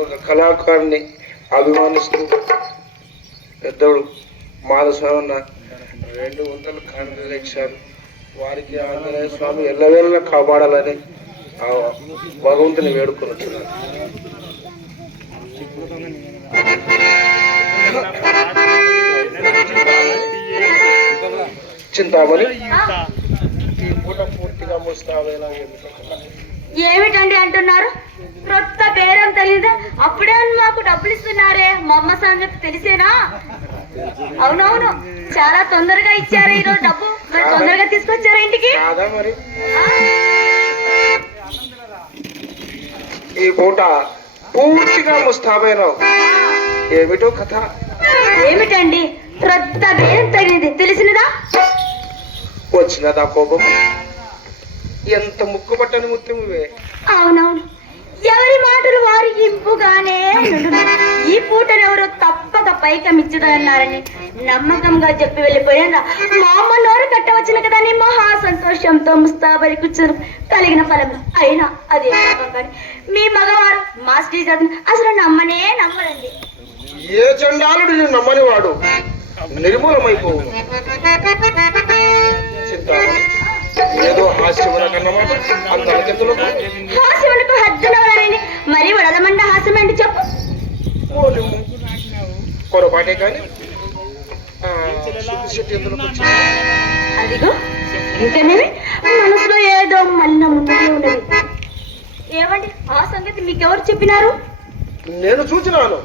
ఒక కళాకారుని అభిమానిస్తూ పెద్దోడు మాధవస్వామి 200 కానుకలు ఇచ్చారు. వారికి ఆంజనేయ స్వామి ఎల్లవేళలా కాపాడాలని ఆ భగవంతుని వేడుకొని వచ్చినారు. చింతామణి ఈ పూట పూర్తిగా ముస్తాబేలా ఏమిటండి అంటున్నారు? కొత్త బేరం తెలీదా? అప్పుడే మాకు డబ్బులు ఇస్తున్నారే, మా అమ్మ సంగతి తెలిసేనా? అవునవును, చాలా తొందరగా ఇచ్చారు ఈరోజు డబ్బు. మరి తొందరగా తీసుకొచ్చారా ఇంటికి? మరి ఈ పూట పూర్తిగా ముస్తాబైనావు. ఏమిటో కథ? ఏమిటండి? కొత్త బేరం తగిలింది తెలిసినదా? వచ్చినదా కోపం? ఎంత ముక్కుపట్టని ముత్యమువే. అవునవును, ఎవరి మాటలు వారి ఇంపుగానే ఈ పూటనెవరో తప్పక పైకమిచ్చుదన్నారని నమ్మకంగా చెప్పి వెళ్ళిపోయాను. మా అమ్మ నోరు కట్టవచ్చిన కదా అని మహా సంతోషంతో ముస్తాబరి కూర్చొని కలిగిన ఫలం. అయినా అదే కానీ మీ మగవారు మాస్టర్ చదివి అసలు నమ్మనే నమ్మరండి. ఏ చండాలుడు నేను నమ్మని వాడు నిర్మూలమైపోవు. ఏదో హాస్యమునకు హద్దునవరండి. మరి వడదమండ హాస్యం అండి చెప్పు. పొరపాటే కానీ అదిగో ఇంకనేవి మనసులో ఏదో మన్న ఉన్నది ఉన్నది. ఏమండి మీకెవరు చెప్పినారు? నేను చూచినాను.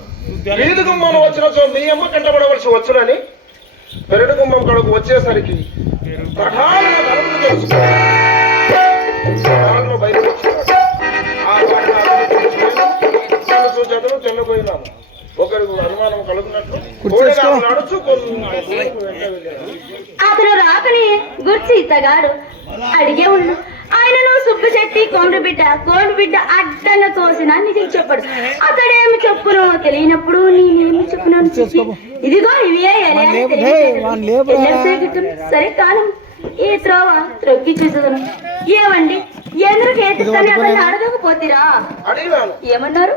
వీధి గుమ్మం వచ్చిన మీ అమ్మ కంటపడవలసి వచ్చునని పెరడు గుమ్మం కడుకు వచ్చేసరికి ప్రధానంగా తలుపులు తెలుసుకున్నాను. బయటకు వచ్చినాడు. ఆ వాడిని అతను చూసి అతను తెల్లబోయినాను. ఒకరికి అనుమానం కలుగునట్లు నడుచు అతను రాకని గుర్చి ఇతగాడు అడిగే ఉండు. ఆయనను సుబ్బశెట్టి కోండు బిడ్డ అడ్డంగా తోసిన నిజం చెప్పాడు. అతడేమి చెప్పును తెలియనప్పుడు నేనేమి చెప్పున్నాను చెప్పి ఇదిగో ఇవే సరే కాలం ఈ త్రోవ త్రొక్కి చూసేదను. ఏమండి ఎందుకు ఏతిస్తాను అతన్ని అడగకపోతీరా? అడిగినాను. ఏమన్నారు?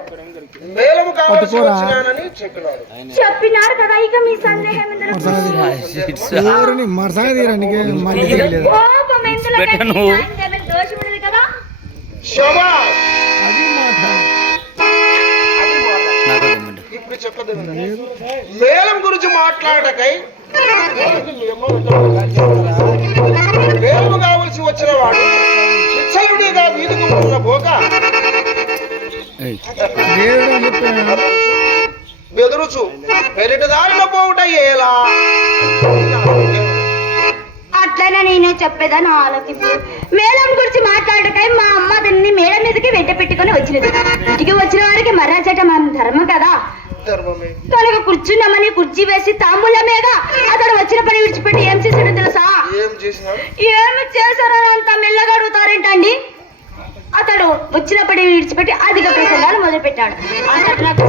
మేలము కావాల్సి వచ్చినానని చెప్పినాడు. చెప్పినారు కదా, ఇక మీ సందేహం ఎందుకు? కోపం ఎందులకండి? ఆయనకేమైనా దోషం ఉన్నది కదా. శభాష్. ఇప్పుడు చెప్పదు. మేలం గురించి మాట్లాడకై మేలము కావలసి వచ్చిన వాడు నిశ్చలుడిగా వీధికి ఉన్న పోక బెదురుచు పెరిటి దారిలో పోవుట ఎలా? అట్లనే నేనే చెప్పేదాన్ని ఆలోచింపు. మేళం గురించి మాట్లాడకై మా అమ్మ దాన్ని మేడ మీదకి వెంట పెట్టుకొని వచ్చినది. ఇంటికి వచ్చిన వారికి మర్రాచట మన ధర్మం కదా. ధర్మమే కనుక కూర్చున్నామని కుర్చీ వేసి తాంబూలమేగా అతడు వచ్చిన పని విడిచిపెట్టి ఏం చేశాడో తెలుసా? ఏం చేసినాడు? ఏమి చేశారని అంత మెల్లగా అడుగుతారేంటండి? అతడు వచ్చిన పని విడిచిపెట్టి అధిక ప్రసంగాలు మొదలు పెట్టాడు. అతడు నాకు